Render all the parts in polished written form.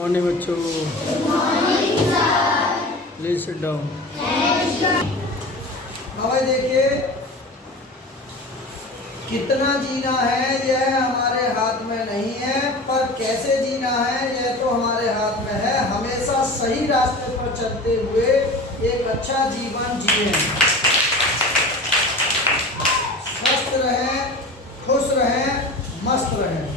Morning बच्चों, please sit down. भाई देखिए, कितना जीना है यह हमारे हाथ में नहीं है, पर कैसे जीना है यह तो हमारे हाथ में है। हमेशा सही रास्ते पर चलते हुए एक अच्छा जीवन जिएं, स्वस्थ रहें, खुश रहें, मस्त रहें।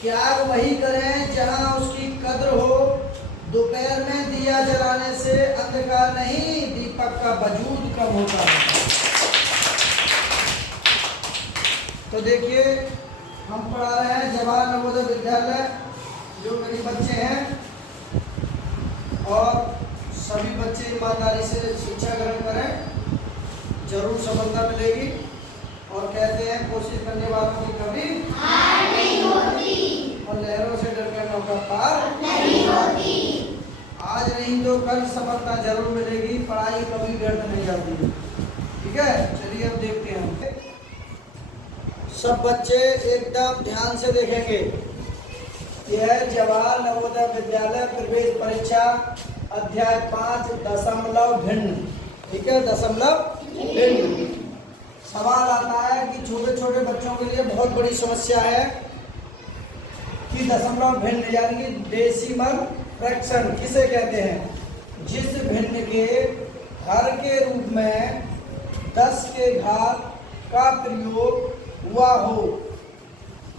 त्याग वही करें जहां उसकी कद्र हो। दोपहर में दिया जलाने से अंधकार नहीं, दीपक का वजूद कम होता है। तो देखिए, हम पढ़ा रहे हैं जवाहर नवोदय विद्यालय, जो मेरे बच्चे हैं, और सभी बच्चे ईमानदारी से शिक्षा ग्रहण करें, जरूर सफलता मिलेगी। और कहते हैं कोशिश करने वालों की कभी हार नहीं होती, और लहरों से डरकर नौका पार नहीं होती। आज नहीं तो कल सफलता जरूर मिलेगी, पढ़ाई कभी व्यर्थ नहीं जाती है। ठीक है, चलिए अब देखते हैं हम। सब बच्चे एकदम ध्यान से देखेंगे। यह जवाहर नवोदय विद्यालय प्रवेश परीक्षा अध्याय 5 दशमलव भिन्न। ठीक है, दशमलव भिन्न। सवाल आता है कि छोटे छोटे बच्चों के लिए बहुत बड़ी समस्या है कि दशमलव भिन्न यानी कि डेसिमल फ्रैक्शन किसे कहते हैं। जिस भिन्न के हर के रूप में 10 के घात का प्रयोग हुआ हो,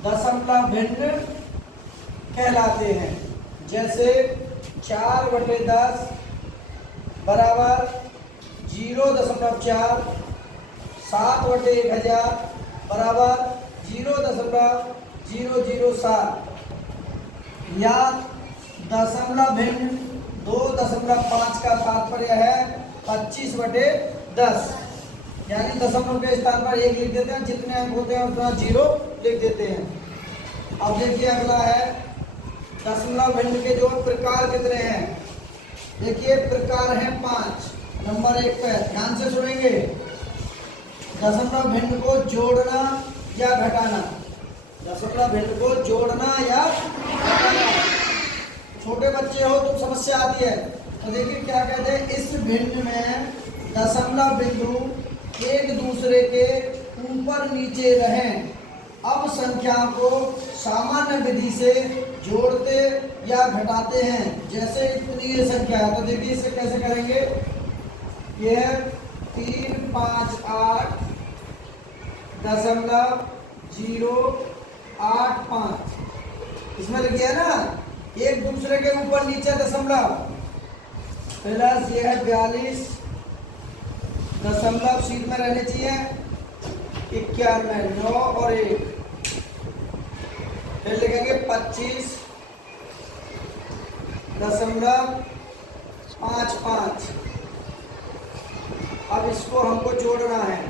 दशमलव भिन्न कहलाते हैं। जैसे 4/10 बराबर 0.4, 7/1000 बराबर 0.007, या दशमलव भिन्न 2.5 का तात्पर्य है 25/10, यानी दशमलव के स्थान पर 1 लिख देते हैं, जितने अंक होते हैं उतना 0 लिख देते हैं। अब देखिए अगला है दशमलव भिन्न के जो प्रकार कितने हैं। देखिए प्रकार है 5। नंबर 1 पे ध्यान से सुनेंगे। दशमलव भिन्न को जोड़ना या घटाना। दशमलव भिन्न को जोड़ना या घटाना। छोटे बच्चे हो तो समस्या आती है। तो देखिए क्या कहते हैं, इस भिन्न में दशमलव बिंदु एक दूसरे के ऊपर नीचे रहें। अब संख्या को सामान्य विधि से जोड़ते या घटाते हैं। जैसे इतनी ये संख्या है, तो देखिए इसे कैसे करेंगे। यह 358.085 इसमें लिख दिया ना, एक दूसरे के ऊपर नीचे दशमलव, प्लस यह 42 दशमलव शीट में रहने चाहिए 91, 9 और 1, फिर लिखेंगे 25.55। अब इसको हमको जोड़ना है।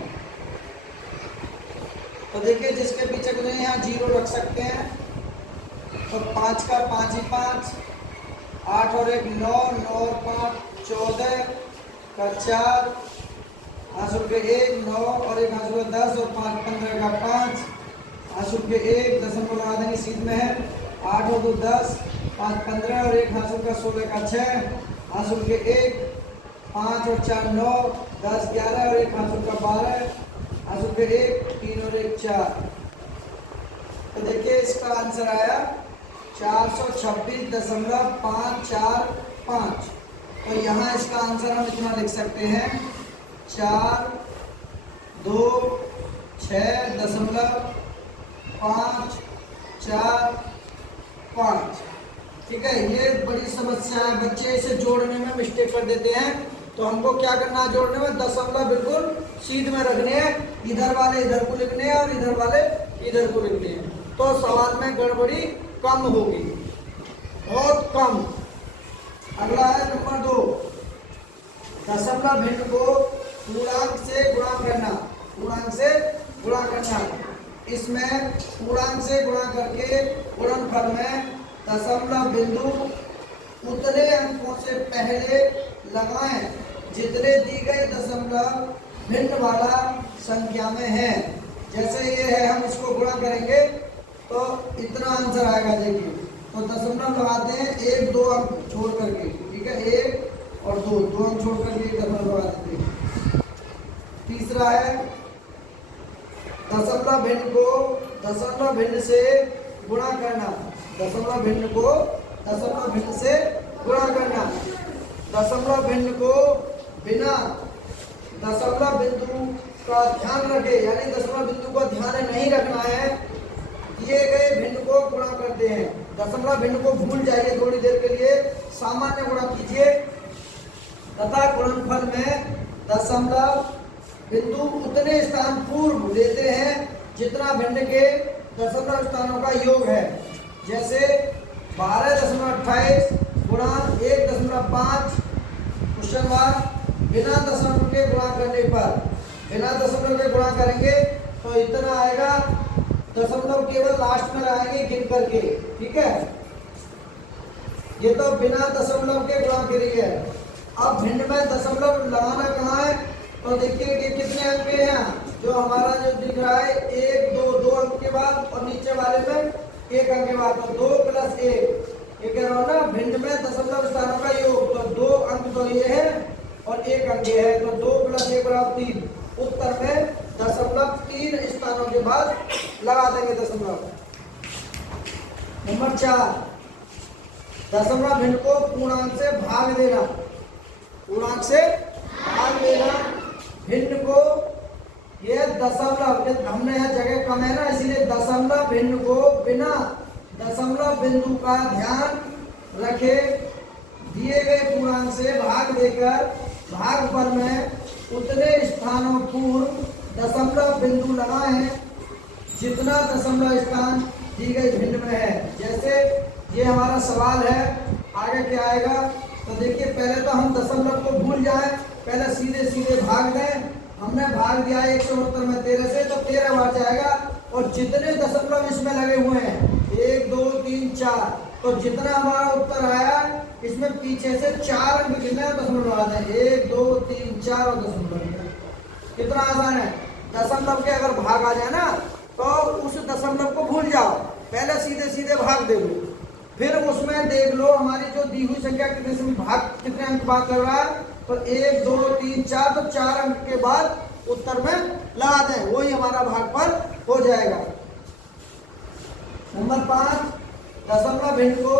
तो देखिए जिसके पीछे को नहीं, यहाँ 0 रख सकते हैं। तो 5 का 5 ही 5, 8 और 1 9, 9 और 5 14 का 4, आंसू के 1 9 और 1 आंसू का 10 और 5 15 का 5, आंसू के 1 दशमलव लगा देंगे सीध में है 8 और 2 10, 5 15 और 1 आंसू का 16 का 6, आंसू के 1 5 और 4 9 10 11 और 1 आंसू का 12, आंसू के 1 3 और 1 4। तो देखिए इसका आंसर आया 426.545। तो यहाँ इसका आंसर हम इतना लिख सकते हैं 426.545। ठीक है, ये बड़ी समस्या है। बच्चे इसे जोड़ने में मिस्टेक कर देते हैं। तो हमको क्या करना है जोड़ने में, दशमलव बिल्कुल सीध में रखने हैं। इधर वाले इधर को लिखने हैं और इधर वाले इधर को लिखने हैं। तो सवाल में गड़बड़ी कम होगी, बहुत कम। अगला है नंबर 2, दशमलव भिन्न को पूर्णांक से गुणा करना। पूर्णांक से गुणा करना, इसमें पूर्णांक से गुणा करके गुणनफल में दशमलव बिंदु उतने अंकों से पहले लगाएं जितने दी गई दशमलव भिन्न वाला संख्या में है। जैसे ये है, हम इसको गुणा करेंगे तो इतना आंसर आएगा। देखिए तो दशमलव लगाते हैं 1 2 अंक छोड़ करके, ठीक है, 1 और 2 अंक छोड़ करके एक दशमलव लगा देते हैं। तीसरा है दशमलव भिन्न को दशमलव भिन्न से गुणा करना। दशमलव भिन्न को दशमलव भिन्न से गुणा करना। दशमलव भिन्न को बिना दशमलव बिंदु का ध्यान रखे, यानी दशमलव बिंदु को ध्यान नहीं रखना है, दिए गए भिन्न को गुणा करते हैं। दशमलव भिन्न को भूल जाइए थोड़ी देर के लिए, सामान्य गुणा कीजिए तथा गुणनफल में दशमलव बिंदु उतने स्थान पूर्व देते हैं जितना भिन्न के दशमलव स्थानों का योग है। जैसे 12.28 गुणा 1.5 क्वेश्चन मार्क, बिना दशमलव के गुणा करने पर, बिना दशमलव के गुणा करेंगे तो इतना आएगा। दशमलव केवल लास्ट में लगाएंगे गिन करके, ठीक है। ये तो बिना दशमलव के गुणा करेंगे। अब भिन्न में दशमलव लगाना कहाँ है, तो देखिए कि कितने अंक के हैं, जो हमारा जो दिख रहा है 1 2 अंक के बाद और नीचे वाले में 1 अंक के बाद, तो 2 + 1, ये कह रहा हूँ ना, भिन्न में दशमलव स्थानों का योग, तो 2 अंक तो ये है और 1 अंक ये है, तो 2 + 1 = 3। उत्तर में दशमलव 3 स्थानों के बाद लगा देंगे दशमलव। नंबर 4 दशमलव भिन्न को पूर्णांक से भाग देना। पूर्णांक से भाग देना भिन्न को, ये दशमलव, हमने यहाँ जगह कम है ना, इसीलिए दशमलव भिन्न को बिना दशमलव बिंदु का ध्यान रखे दिए गए पूर्णांक से भाग देकर भागफल में उतने स्थानों पूर्व दशमलव बिंदु लगाएं जितना दशमलव स्थान दी गई भिन्न में है। जैसे ये हमारा सवाल है, आगे क्या आएगा, तो देखिए पहले तो हम दशमलव को भूल जाएं, पहले सीधे सीधे भाग दें। हमने भाग दिया 169 में 13 से, तो 13 बार जाएगा, और जितने दशमलव इसमें लगे हुए हैं 1 2 3 4, तो जितना हमारा उत्तर आया इसमें पीछे से 4 अंक कितने दशमलव आ जाए, 1 2 3 4 और दशमलव। कितना आसान है, दशमलव के अगर भाग आ जाए ना तो उस दशमलव को भूल जाओ, पहले सीधे सीधे भाग दे लो, फिर उसमें देख लो हमारी जो दी हुई संख्या कितने से भाग, कितने अंक बाद कर रहा है, तो 1 2 3 4, तो 4 अंक के बाद उत्तर में लगा दें, वही हमारा भागफल हो जाएगा। नंबर 5 दशमलव भिन्न को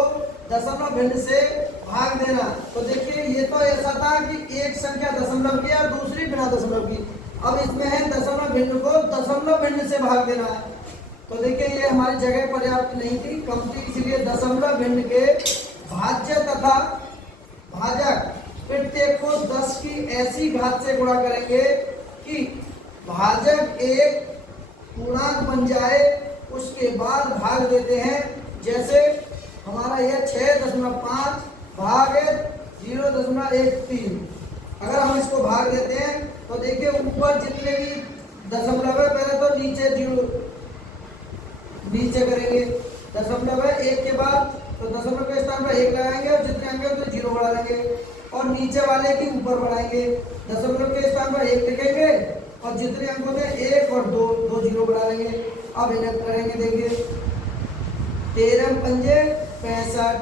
दशमलव भिन्न से भाग देना। तो देखिए ये तो ऐसा था कि एक संख्या दशमलव की और दूसरी बिना दशमलव की, अब इसमें है दशमलव भिन्न को दशमलव भिन्न से भाग देना है। तो देखिए ये हमारी जगह पर्याप्त नहीं थी, कम थी, इसलिए दशमलव भिन्न के भाज्य तथा भाजक प्रत्येक को 10 की ऐसी घात से गुणा करेंगे कि भाजक एक पूर्णांक बन जाए, उसके बाद भाग देते हैं। जैसे हमारा यह 6.5 भाग 0.13, अगर हम इसको भाग देते हैं तो देखिए ऊपर जितने भी दशमलव है पहले तो नीचे 0 नीचे करेंगे, दशमलव है 1 के बाद, तो दशमलव के स्थान पर 1 लगाएंगे और जितने अंक है तो 0 बढ़ा लेंगे, और नीचे वाले की ऊपर बढ़ाएंगे, दशमलव के स्थान पर 1 लिखेंगे और जितने अंक होते हैं 1 और 2 0 बढ़ा लेंगे। अब इन्हें करेंगे, देखिए 13 पंजे 65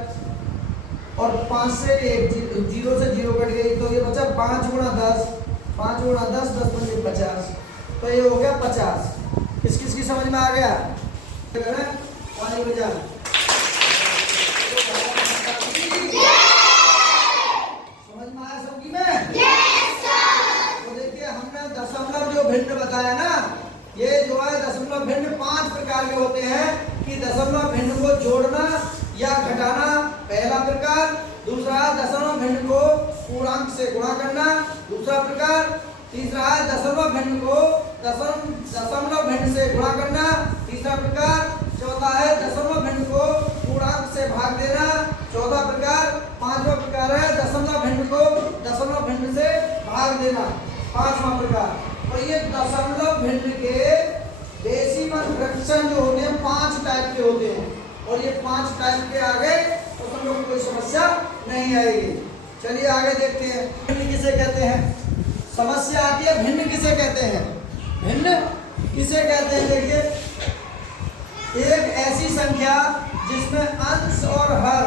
और 5 से 1 0 से 0 कट गई, तो ये बचा 5 × 10 5 × 10 10 पंजे 50, तो ये हो गया 50। किस किस की समझ में आ गया, पानी में जा समझ में आया सबकी में? तो देखिए हमने दशमलव जो भिन्न बताया ना, ये जो है दशमलव भिन्न 5 प्रकार के होते हैं कि दशमलव भिन्न को जोड़ना या घटाना पहला प्रकार, दूसरा दशमलव भिन्न को पूर्णांक से गुणा करना दूसरा प्रकार, तीसरा है दशमलव भिन्न को दशमलव भिन्न से गुणा करना तीसरा प्रकार, चौथा है दशमलव भिन्न को पूर्णांक से भाग देना चौथा प्रकार, पांचवा प्रकार है दशमलव भिन्न को दशमलव भिन्न से भाग देना पांचवा प्रकार। तो ये दशमलव भिन्न के डेसिमल फ्रैक्शन जो होते हैं 5 टाइप के होते हैं, और ये 5 टाइप के आगे तो हम लोग कोई समस्या नहीं आएगी। चलिए आगे देखते हैं भिन्न किसे कहते हैं। समस्या आती है भिन्न किसे कहते हैं, भिन्न किसे कहते हैं। देखिए एक ऐसी संख्या जिसमें अंश और हर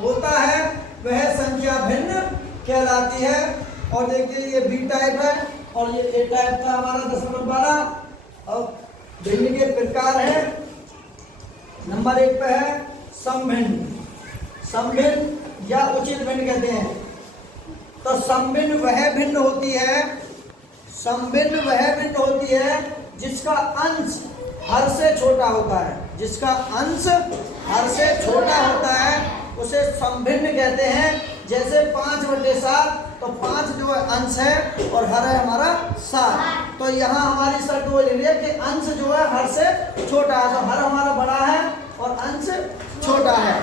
होता है वह संख्या भिन्न कहलाती है। और देखिए ये बी टाइप है और ये ए टाइप का हमारा 10.12। और भिन्न के प्रकार है। नंबर 1 पे है समभिन्न। समभिन्न या उचित भिन्न कहते हैं। तो समभिन्न वह भिन्न होती है, समभिन्न वह भिन्न होती है जिसका अंश हर से छोटा होता है। जिसका अंश हर से छोटा होता है उसे समभिन्न कहते हैं। जैसे 5/7, तो 5 जो है अंश है और हर है हमारा 7। तो यहाँ हमारी शर्त वो ले रही है कि अंश जो है हर से छोटा है, तो हर हमारा बड़ा है और अंश छोटा है।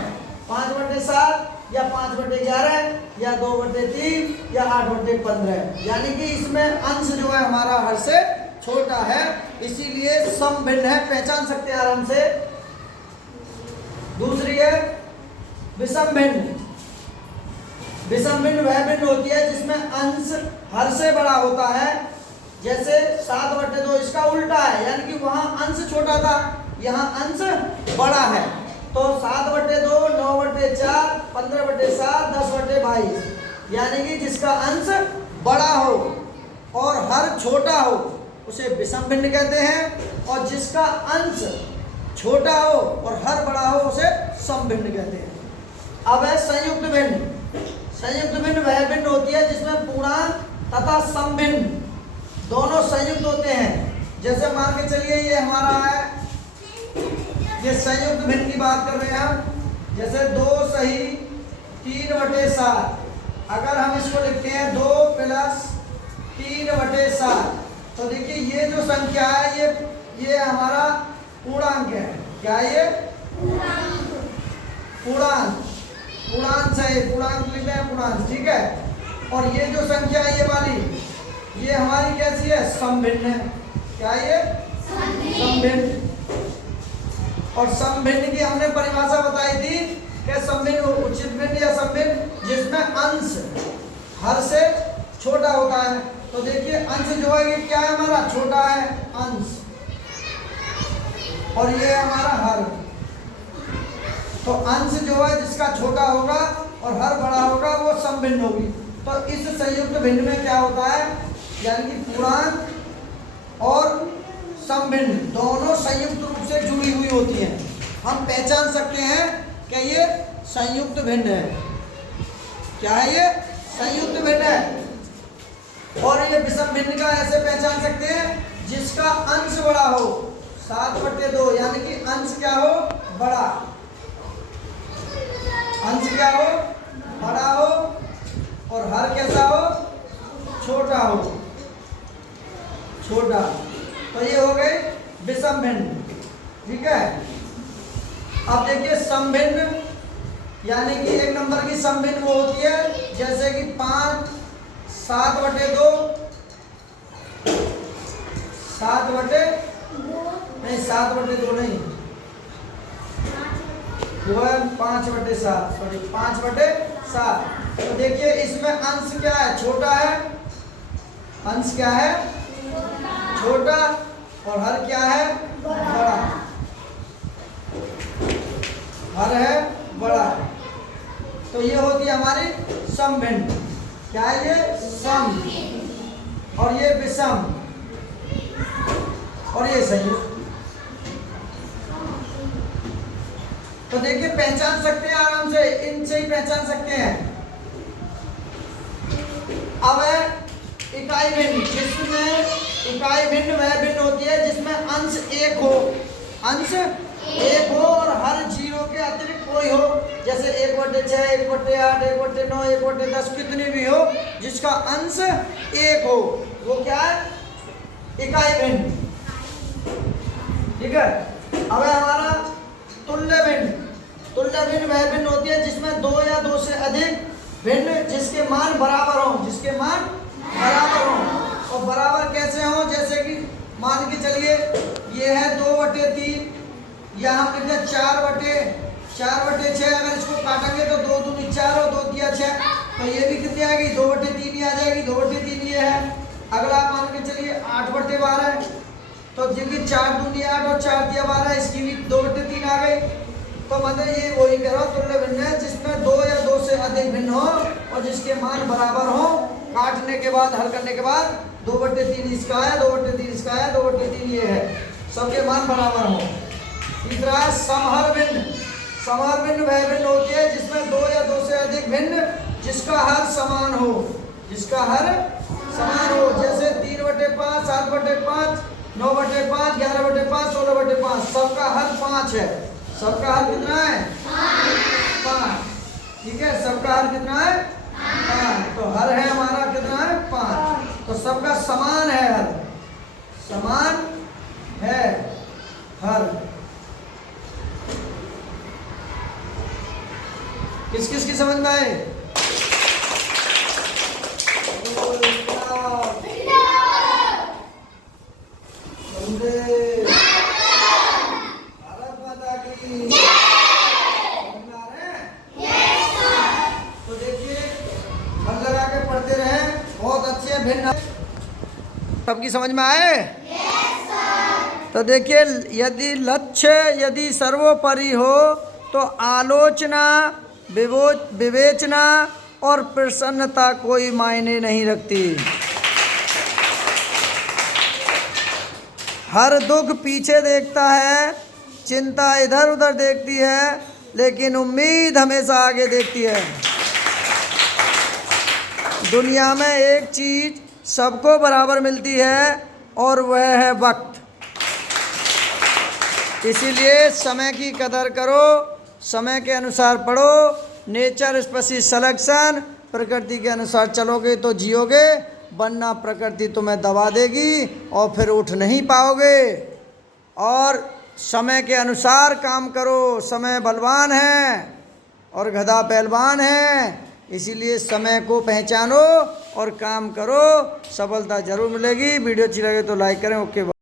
5/7 या 5/11 या 2/3 या 8/15, यानी कि इसमें अंश जो है हमारा हर से छोटा है, इसीलिए समभिन्न है। पहचान सकते हैं आराम से। दूसरी है विषम भिन्न। विषम भिन्न वह भिन्न होती है जिसमें अंश हर से बड़ा होता है। जैसे 7/2 इसका उल्टा है, यानी कि वहां अंश छोटा था, यहाँ अंश बड़ा है। तो 7/2, 9/4, 15/7, 10/22, यानी कि जिसका अंश बड़ा हो और हर छोटा हो उसे विषम भिन्न कहते हैं। और जिसका अंश छोटा हो और हर बड़ा हो उसे समभिन्न कहते हैं। अब है संयुक्त भिन्न। संयुक्त भिन्न वह भिन्न होती है जिसमें पूर्णांक तथा समभिन्न दोनों संयुक्त होते हैं। जैसे मान के चलिए ये हमारा है, ये संयुक्त भिन्न की बात कर रहे हैं हम। जैसे 2 सही 3/7, अगर हम इसको लिखते हैं 2 + 3/7, तो देखिए ये जो संख्या है ये हमारा पूर्णांक है। क्या ये पूर्णांक? पूर्णांक है, पूर्णांक लिखते हैं पूर्णांक, ठीक है। और ये जो संख्या है ये वाली, ये हमारी कैसी है? समभिन्न है। क्या ये समभिन्न? और समभिन्न की हमने परिभाषा बताई थी कि समभिन्न उचित भिन्न या समभिन्न जिसमें अंश हर से छोटा होता है। तो देखिए अंश जो है ये क्या है हमारा? छोटा है अंश, और ये है हमारा हर। तो अंश जो है जिसका छोटा होगा और हर बड़ा होगा वो समभिन्न होगी। तो इस संयुक्त भिन्न में क्या होता है, यानी कि पूर्णांक और समभिन्न दोनों संयुक्त रूप से जुड़ी हुई होती हैं। हम पहचान सकते हैं कि ये संयुक्त भिन्न है। क्या है ये? संयुक्त भिन्न है। और ये विषम भिन्न का ऐसे पहचान सकते हैं जिसका अंश बड़ा हो, 7/2, यानी कि अंश क्या हो? बड़ा। अंश क्या हो? बड़ा हो और हर कैसा हो? छोटा हो, छोटा। तो ये हो गए विषम भिन्न, ठीक है। अब देखिए समभिन्न, यानी कि 1 नंबर की समभिन्न वो होती है जैसे कि 5 7/2, 7/2 नहीं, वो है 5/7, सॉरी 5/7। तो देखिए इसमें अंश क्या है? छोटा है। अंश क्या है? छोटा। और हर क्या है? बड़ा। हर है बड़ा। तो ये होती है हमारी समभिन्न। क्या है ये? सम। और ये विषम और ये संयुक्त। तो देखिए पहचान सकते हैं आराम से, इनसे ही पहचान सकते हैं। अब है इकाई भिन्न, जिसमें इकाई भिन्न वह भिन्न होती है जिसमें अंश 1 हो, अंश 1 हो और हर 0 के अतिरिक्त कोई हो। जैसे 1/6, 1/8, 1/9, 1/10 कितनी भी हो, जिसका अंश 1 हो, वो क्या है? इकाई भिन्न, ठीक है। अब है हमारा तुल्य भिन्न। तुल्य भिन्न वह भिन्न होती है जिसमें 2 या 2 से अधिक भिन्न जिसके मान बराबर हो, जिसके मान बराबर हो। और बराबर कैसे हो? जैसे कि मान के चलिए ये है 2/3, या हम कहते हैं 4/6। अगर इसको काटेंगे तो 2 दूनी 4 और 2 दिया 6, तो ये भी कितनी आएगी? 2/3 ही आ जाएगी। 2/3 ये है। अगला मान के चलिए 8/12, तो जिनकी 4 दूनी 8 और 4 दिया 12, इसकी भी 2/3 आ गई। तो मतलब ये वही कह रहा हूँ तुल्य भिन्न है जिसमें 2 या 2 से अधिक भिन्न हो और जिसके मान बराबर हो। काटने के बाद, हल करने के बाद 2/3 इसका है, 2/3 इसका है, 2/3 ये है, सबके मान बराबर हो। तीसरा है समहर भिन्न। समहर भिन्न वह भिन्न होती है जिसमें 2 या 2 से अधिक भिन्न जिसका हर समान हो, जिसका हर समान हो। जैसे 3/5, 7/5, 9/5, 11/5, 16/5, सबका हर 5 है। सबका हर कितना है? 5। ठीक है, सबका हर कितना है? 5। तो हर है हमारा कितना है? 5। तो सबका समान है हर, समान है हर। किस किस की समझ में आए? भारत माता की। तो देखिए मन लगा के पढ़ते रहे, बहुत अच्छे भिन्न। सबकी समझ में आए? तो देखिए यदि लक्ष्य यदि सर्वोपरि हो तो आलोचना, विवेचना और प्रसन्नता कोई मायने नहीं रखती। हर दुख पीछे देखता है, चिंता इधर उधर देखती है, लेकिन उम्मीद हमेशा आगे देखती है। दुनिया में एक चीज सबको बराबर मिलती है और वह है वक्त। इसीलिए समय की कदर करो, समय के अनुसार पढ़ो, नेचर स्पेसिस सिलेक्शन, प्रकृति के अनुसार चलोगे तो जियोगे, वरना प्रकृति तुम्हें दबा देगी और फिर उठ नहीं पाओगे। और समय के अनुसार काम करो, समय बलवान है और गधा पहलवान है। इसीलिए समय को पहचानो और काम करो, सफलता जरूर मिलेगी। वीडियो अच्छी लगे तो लाइक करें। ओके।